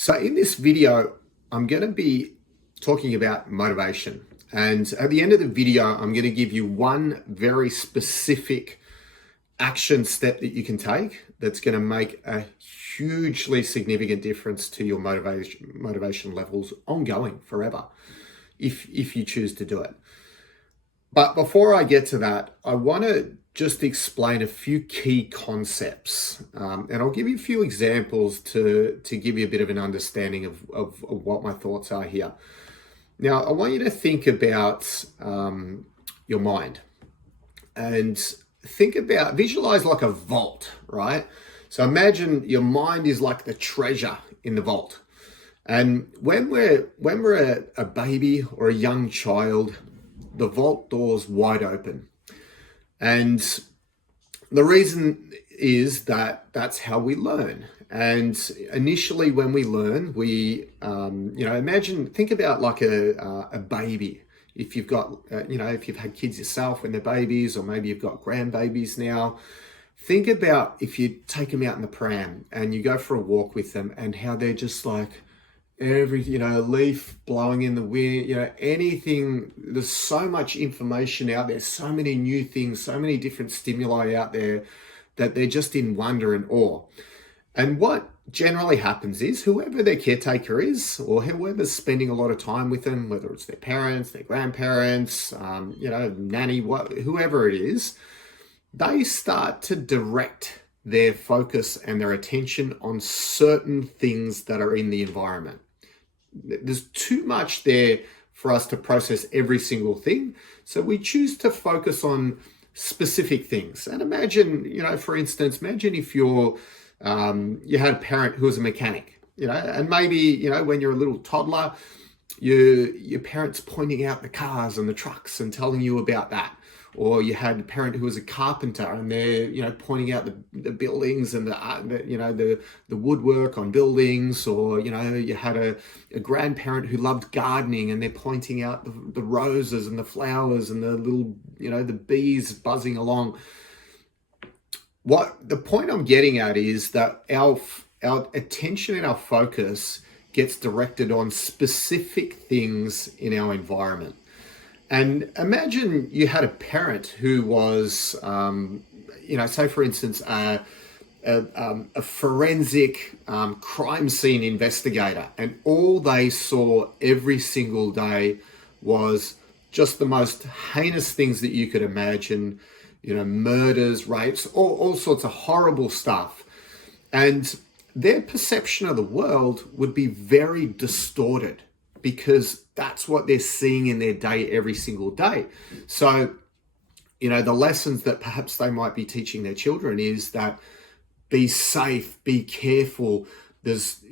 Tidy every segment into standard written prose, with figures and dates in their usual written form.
So in this video, I'm going to be talking about motivation. And at the end of the video, I'm going to give you one very specific action step that you can take that's going to make a hugely significant difference to your motivation levels ongoing forever if you choose to do it. But before I get to that, I want to just explain a few key concepts. And I'll give you a few examples to give you a bit of an understanding of what my thoughts are here. Now, I want you to think about your mind and visualize like a vault, right? So imagine your mind is like the treasure in the vault. And when we're a baby or a young child, the vault door's wide open. And the reason is that that's how we learn. And initially when we learn, think about like a baby. If you've got, if you've had kids yourself when they're babies, or maybe you've got grandbabies now, think about if you take them out in the pram and you go for a walk with them and how they're just like, every leaf blowing in the wind, anything. There's so much information out there, so many new things, so many different stimuli out there that they're just in wonder and awe. And what generally happens is whoever their caretaker is, or whoever's spending a lot of time with them, whether it's their parents, their grandparents, nanny, whoever it is, they start to direct their focus and their attention on certain things that are in the environment. There's too much there for us to process every single thing. So we choose to focus on specific things. And imagine, for instance, if you had a parent who was a mechanic, and maybe, when you're a little toddler, your parents pointing out the cars and the trucks and telling you about that. Or you had a parent who was a carpenter and they're, pointing out the buildings and the woodwork on buildings. Or, you had a grandparent who loved gardening and they're pointing out the roses and the flowers and the little, the bees buzzing along. What the point I'm getting at is that our attention and our focus gets directed on specific things in our environment. And imagine you had a parent who was, say for instance, a forensic crime scene investigator, and all they saw every single day was just the most heinous things that you could imagine, murders, rapes, all sorts of horrible stuff. And their perception of the world would be very distorted, because that's what they're seeing in their day every single day. So, the lessons that perhaps they might be teaching their children is that be safe, be careful. There's,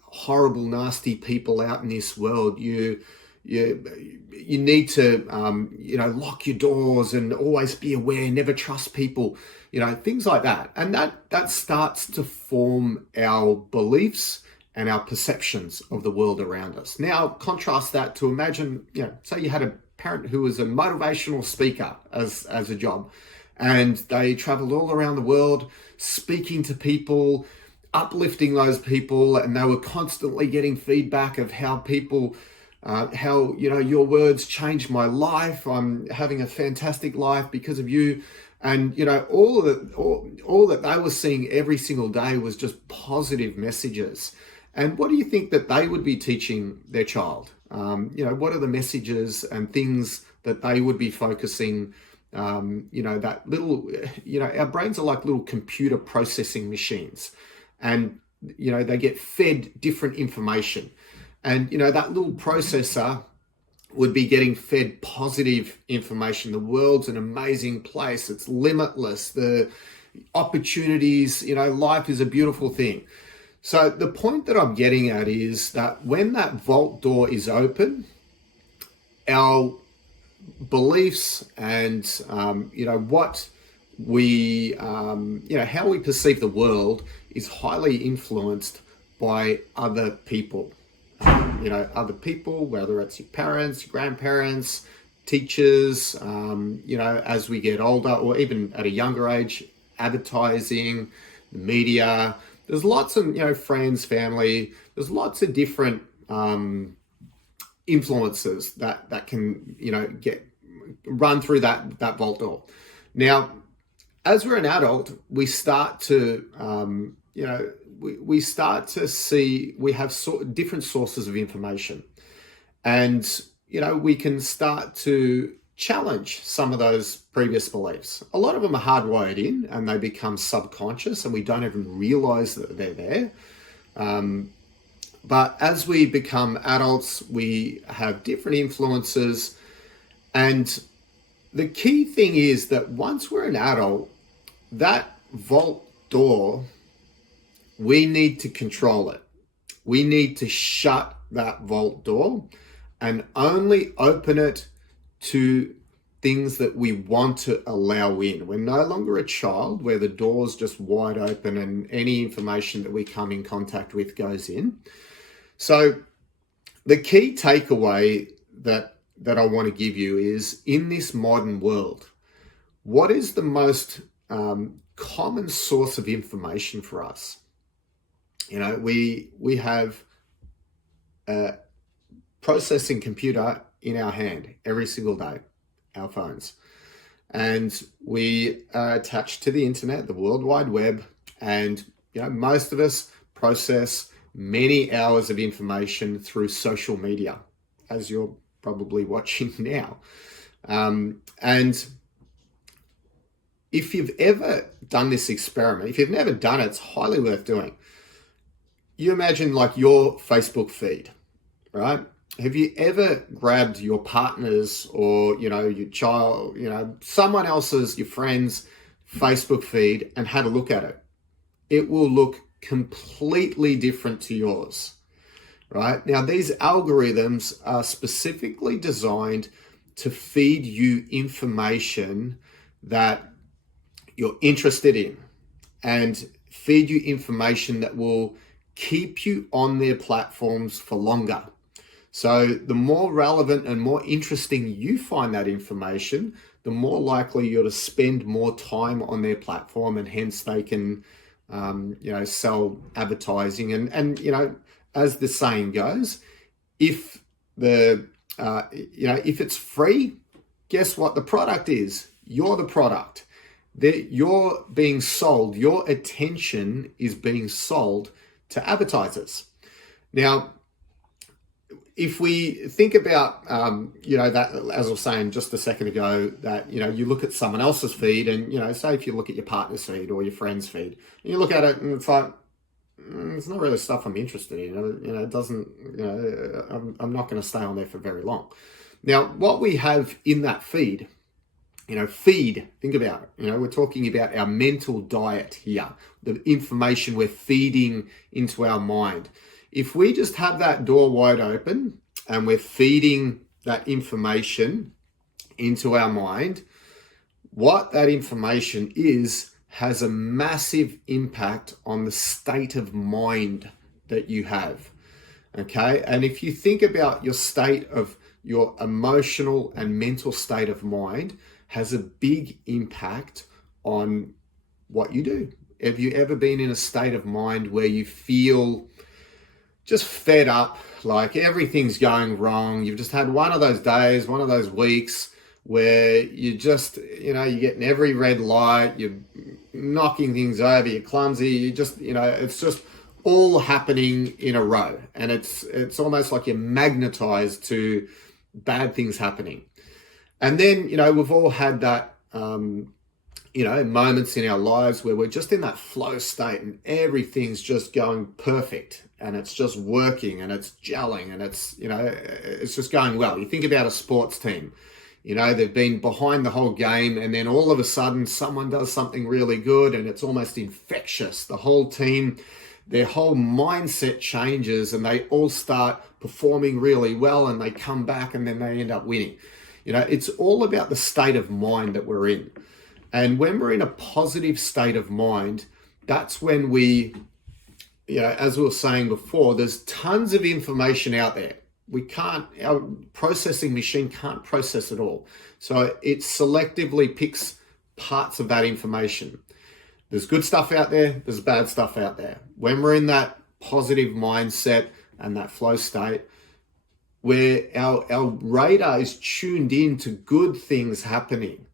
horrible, nasty people out in this world. You need to, lock your doors and always be aware, never trust people, things like that. And that starts to form our beliefs and our perceptions of the world around us. Now, contrast that to imagine, say you had a parent who was a motivational speaker as a job, and they traveled all around the world speaking to people, uplifting those people, and they were constantly getting feedback of how people, your words changed my life. I'm having a fantastic life because of you. And, all that they were seeing every single day was just positive messages. And what do you think that they would be teaching their child? What are the messages and things that they would be focusing, that little, our brains are like little computer processing machines, and, they get fed different information. And, that little processor would be getting fed positive information. The world's an amazing place. It's limitless. The opportunities, life is a beautiful thing. So the point that I'm getting at is that when that vault door is open, our beliefs and, what we, how we perceive the world is highly influenced by other people. Other people, whether it's your parents, your grandparents, teachers, as we get older, or even at a younger age, advertising, the media, there's lots of, friends, family, there's lots of different influences that can, get run through that vault door. Now, as we're an adult, we start to, we start to see we have different sources of information, and we can start to challenge some of those previous beliefs. A lot of them are hardwired in, and they become subconscious, and we don't even realize that they're there. But as we become adults, we have different influences, and the key thing is that once we're an adult, that vault door, we need to control it. We need to shut that vault door and only open it to things that we want to allow in. We're no longer a child where the door's just wide open and any information that we come in contact with goes in. So the key takeaway that I want to give you is, in this modern world, what is the most common source of information for us? We have a processing computer in our hand every single day, our phones. And we are attached to the internet, the World Wide Web, and most of us process many hours of information through social media, as you're probably watching now. And if you've ever done this experiment, if you've never done it, it's highly worth doing. You imagine like your Facebook feed, right? Have you ever grabbed your partner's or, your child, someone else's, your friend's Facebook feed and had a look at it? It will look completely different to yours, right? Now, these algorithms are specifically designed to feed you information that you're interested in, and feed you information that will keep you on their platforms for longer. So the more relevant and more interesting you find that information, the more likely you're to spend more time on their platform, and hence they can, sell advertising. And as the saying goes, if if it's free, guess what the product is? You're the product. You're being sold. Your attention is being sold to advertisers. Now, if we think about, that, as I was saying just a second ago, that, you look at someone else's feed and, say if you look at your partner's feed or your friend's feed, and you look at it and it's like, it's not really stuff I'm interested in. It doesn't, I'm not going to stay on there for very long. Now, what we have in that feed, think about it. We're talking about our mental diet here, the information we're feeding into our mind. If we just have that door wide open and we're feeding that information into our mind, what that information is has a massive impact on the state of mind that you have. Okay. And if you think about your state of your emotional and mental state of mind, has a big impact on what you do. Have you ever been in a state of mind where you feel just fed up, like everything's going wrong? You've just had one of those days, one of those weeks where you just, you're getting every red light, you're knocking things over, you're clumsy, you just, it's just all happening in a row. And it's almost like you're magnetized to bad things happening. And then, we've all had that, moments in our lives where we're just in that flow state and everything's just going perfect and it's just working and it's gelling and it's just going well. You think about a sports team, they've been behind the whole game and then all of a sudden someone does something really good and it's almost infectious. The whole team, their whole mindset changes and they all start performing really well and they come back and then they end up winning. It's all about the state of mind that we're in. And when we're in a positive state of mind, that's when we, as we were saying before, there's tons of information out there. Our processing machine can't process it all. So it selectively picks parts of that information. There's good stuff out there, there's bad stuff out there. When we're in that positive mindset and that flow state, where our radar is tuned in to good things happening.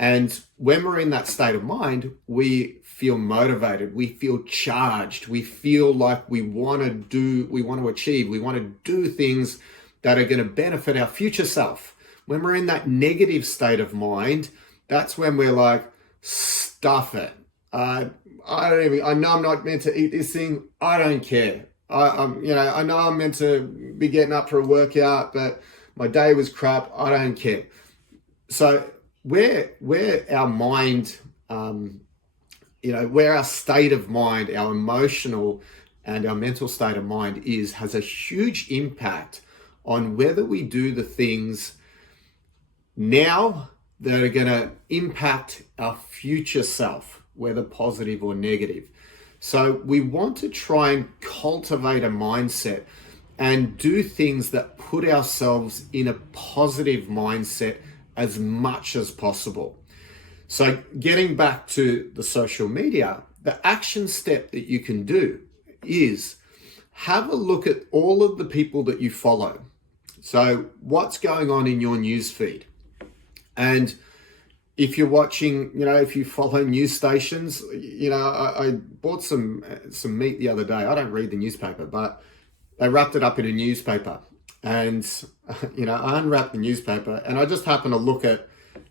And when we're in that state of mind, we feel motivated, we feel charged, we feel like we want to achieve, we want to do things that are going to benefit our future self. When we're in that negative state of mind, that's when we're like, stuff it. I know I'm not meant to eat this thing. I don't care. I know I'm meant to be getting up for a workout, but my day was crap. I don't care. So where our mind, where our state of mind, our emotional and our mental state of mind has a huge impact on whether we do the things now that are going to impact our future self, whether positive or negative. So we want to try and cultivate a mindset and do things that put ourselves in a positive mindset as much as possible. So getting back to the social media, the action step that you can do is have a look at all of the people that you follow. So what's going on in your news feed? And if you're watching, if you follow news stations, I bought some meat the other day. I don't read the newspaper, but they wrapped it up in a newspaper. And, I unwrapped the newspaper and I just happened to look at,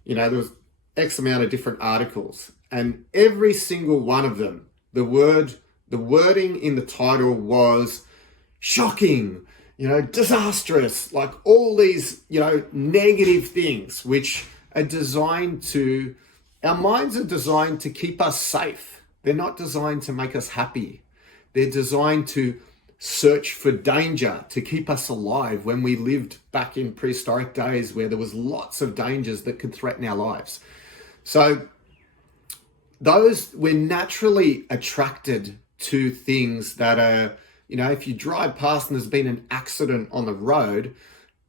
there was X amount of different articles. And every single one of them, the wording in the title was shocking, disastrous, like all these, negative things, which are our minds are designed to keep us safe. They're not designed to make us happy. They're designed to search for danger, to keep us alive when we lived back in prehistoric days where there was lots of dangers that could threaten our lives. So we're naturally attracted to things that are, if you drive past and there's been an accident on the road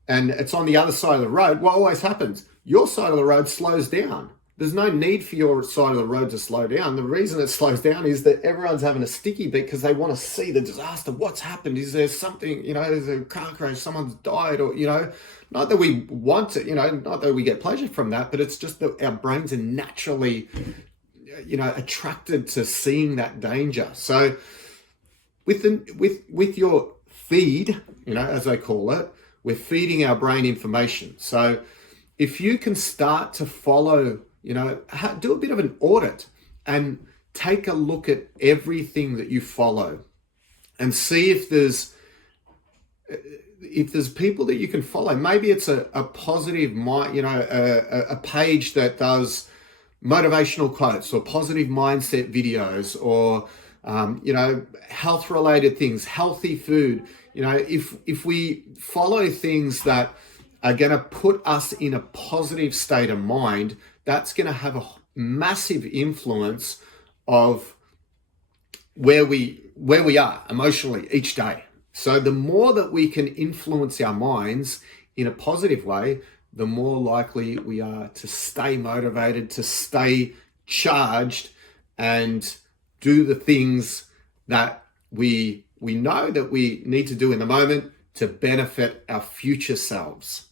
and it's on the other side of the road, what always happens? Your side of the road slows down. There's no need for your side of the road to slow down. The reason it slows down is that everyone's having a sticky beat because they want to see the disaster. What's happened? Is there something, there's a car crash, someone's died, or, not that we want it, not that we get pleasure from that, but it's just that our brains are naturally, attracted to seeing that danger. So with your feed, as I call it, we're feeding our brain information. So if you can start to follow, do a bit of an audit and take a look at everything that you follow and see if there's people that you can follow. Maybe it's a positive, a page that does motivational quotes or positive mindset videos or, health related things, healthy food. If we follow things that are going to put us in a positive state of mind, that's going to have a massive influence of where we are emotionally each day. So the more that we can influence our minds in a positive way, the more likely we are to stay motivated, to stay charged, and do the things that we know that we need to do in the moment to benefit our future selves.